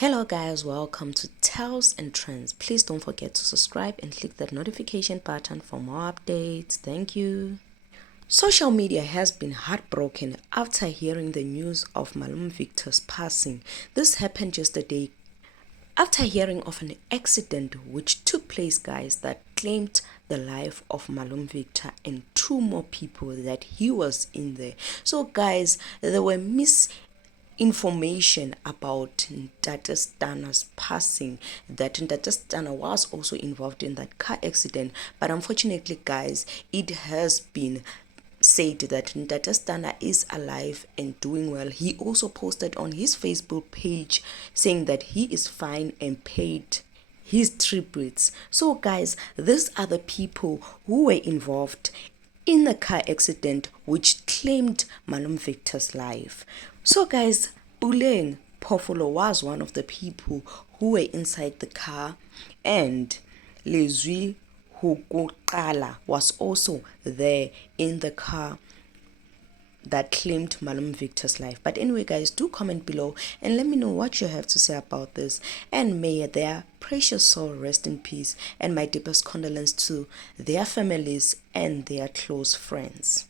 Hello guys, welcome to Tales and Trends. Please don't forget to subscribe and click that notification button for more updates. Thank you. Social media has been heartbroken after hearing the news of Malome Victor's passing. This happened yesterday after hearing of an accident which took place, guys, that claimed the life of Malome Victor and two more people that he was in there. So guys, there were information about Ntate Stana's passing, that Ntate Stana was also involved in that car accident, but unfortunately guys, it has been said that Ntate Stana is alive and doing well. He also posted on his Facebook page saying that he is fine and paid his tributes. So guys, these are the people who were involved in the car accident which claimed Malome Victor's life. So guys, Puleng Pofolo was one of the people who were inside the car, and Lezwi Hukukala was also there in the car that claimed Malome Victor's life. But anyway guys, do comment below and let me know what you have to say about this, and may their precious soul rest in peace, and my deepest condolence to their families and their close friends.